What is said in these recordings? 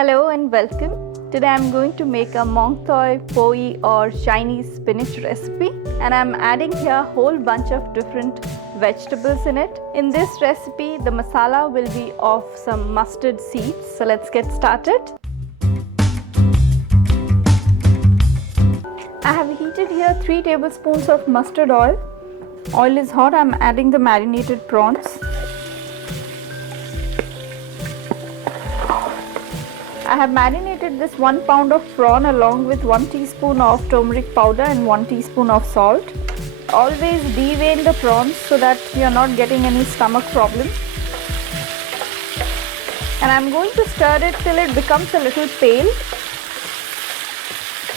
Hello and welcome. Today I'm going to make a Mongtoi Poi or Chinese spinach recipe, and I'm adding here a whole bunch of different vegetables in it. In this recipe the masala will be of some mustard seeds. So let's get started. I have heated here 3 tablespoons of mustard oil. Oil is hot. I'm adding the marinated prawns. I have marinated this 1 pound of prawn along with 1 teaspoon of turmeric powder and 1 teaspoon of salt. Always devein the prawns so that you are not getting any stomach problem. And I am going to stir it till it becomes a little pale.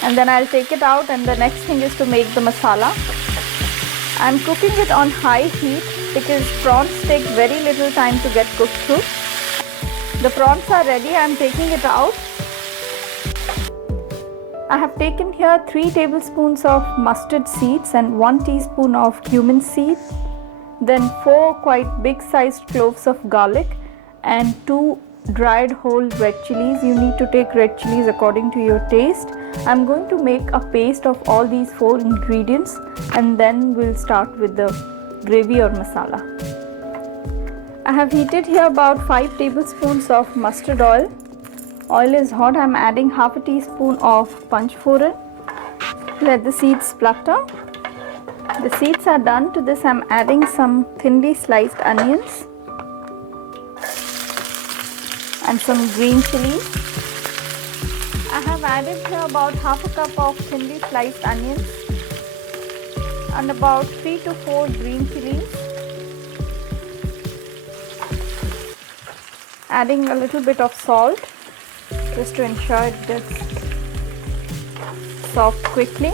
And then I'll take it out, and the next thing is to make the masala. I'm cooking it on high heat because prawns take very little time to get cooked through. The prawns are ready. I am taking it out. I have taken here 3 tablespoons of mustard seeds and 1 teaspoon of cumin seed, then 4 quite big sized cloves of garlic and 2 dried whole red chilies. You need to take red chilies according to your taste. I am going to make a paste of all these 4 ingredients, and then we'll start with the gravy or masala. I have heated here about 5 tablespoons of mustard oil. Oil is hot. I am adding half a teaspoon of panchforan. Let the seeds splutter. The seeds are done. To this I am adding some thinly sliced onions and some green chilies. I have added here about half a cup of thinly sliced onions and about 3 to 4 green chilies. Adding a little bit of salt just to ensure it gets soft quickly.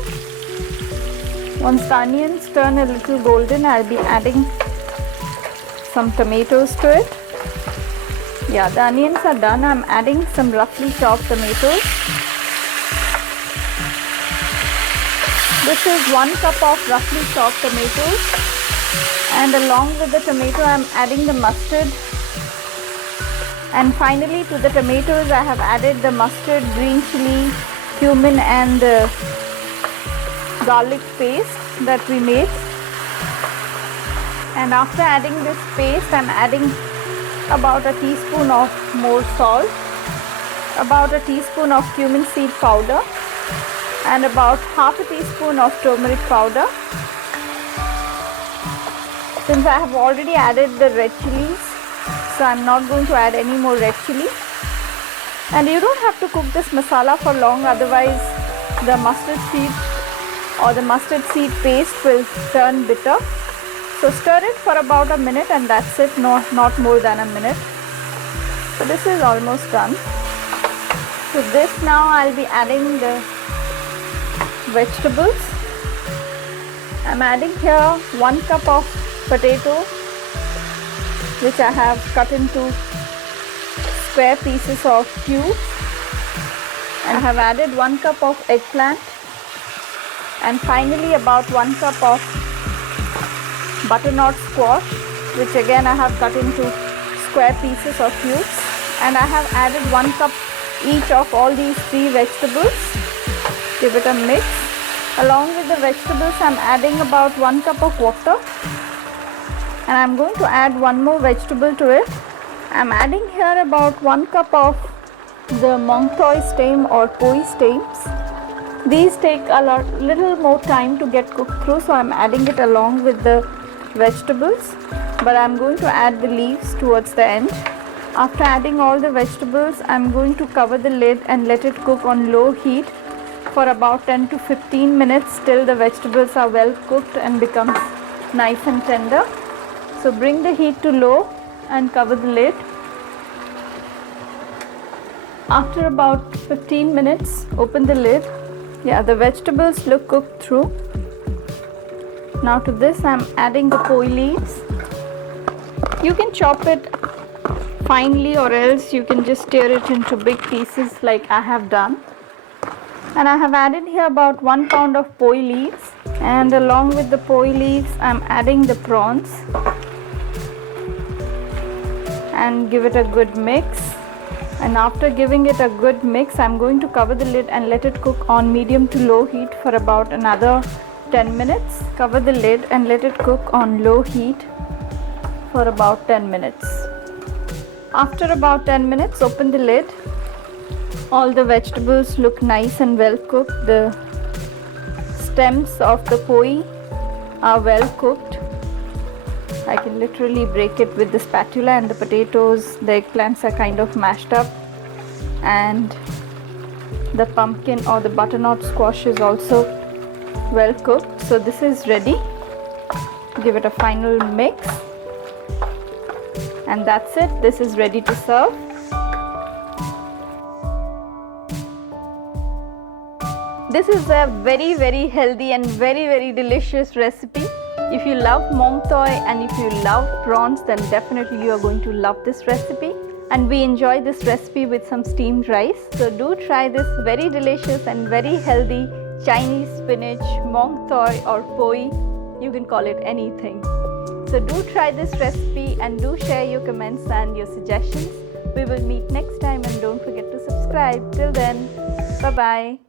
Once the onions turn a little golden, I'll be adding some tomatoes to it. Yeah, the onions are done. I'm adding some roughly chopped tomatoes. This is 1 cup of roughly chopped tomatoes, and along with the tomato I'm adding the mustard. And finally, to the tomatoes I have added the mustard, green chili, cumin and garlic paste that we made. And after adding this paste, I am adding about a teaspoon of more salt, about a teaspoon of cumin seed powder and about half a teaspoon of turmeric powder. Since I have already added the red chilies, so I am not going to add any more red chili. And you don't have to cook this masala for long, otherwise the mustard seed or the mustard seed paste will turn bitter. So stir it for about a minute, and that's it, not more than a minute. So this is almost done. So this now I'll be adding the vegetables. I'm adding here 1 cup of potato, which I have cut into square pieces of cubes, and I have added 1 cup of eggplant, and finally about 1 cup of butternut squash, which again I have cut into square pieces of cubes, and I have added 1 cup each of all these 3 vegetables. Give it a mix. Along with the vegetables I am adding about 1 cup of water. And I am going to add 1 more vegetable to it. I am adding here about 1 cup of the Mongtoi stem or poi stems. These take a little more time to get cooked through, so I am adding it along with the vegetables, but I am going to add the leaves towards the end. After adding all the vegetables, I am going to cover the lid and let it cook on low heat for about 10 to 15 minutes till the vegetables are well cooked and become nice and tender. So bring the heat to low and cover the lid. After about 15 minutes, open the lid. Yeah, the vegetables look cooked through. Now to this I am adding the poi leaves. You can chop it finely, or else you can just tear it into big pieces like I have done. And I have added here about 1 pound of poi leaves, and along with the poi leaves I am adding the prawns. And give it a good mix. And after giving it a good mix, I'm going to cover the lid and let it cook on medium to low heat for about another 10 minutes. Cover the lid and let it cook on low heat for about 10 minutes. After about 10 minutes, open the lid. All the vegetables look nice and well cooked. The stems of the poi are well cooked. I can literally break it with the spatula, and the potatoes, the eggplants are kind of mashed up, and the pumpkin or the butternut squash is also well cooked. So this is ready. Give it a final mix, and that's it. This is ready to serve. This is a very healthy and very delicious recipe. If you love mong toi and if you love prawns, then definitely you are going to love this recipe. And we enjoy this recipe with some steamed rice. So do try this very delicious and very healthy Chinese spinach, mong toi or poi. You can call it anything. So do try this recipe and do share your comments and your suggestions. We will meet next time, and don't forget to subscribe. Till then, bye bye.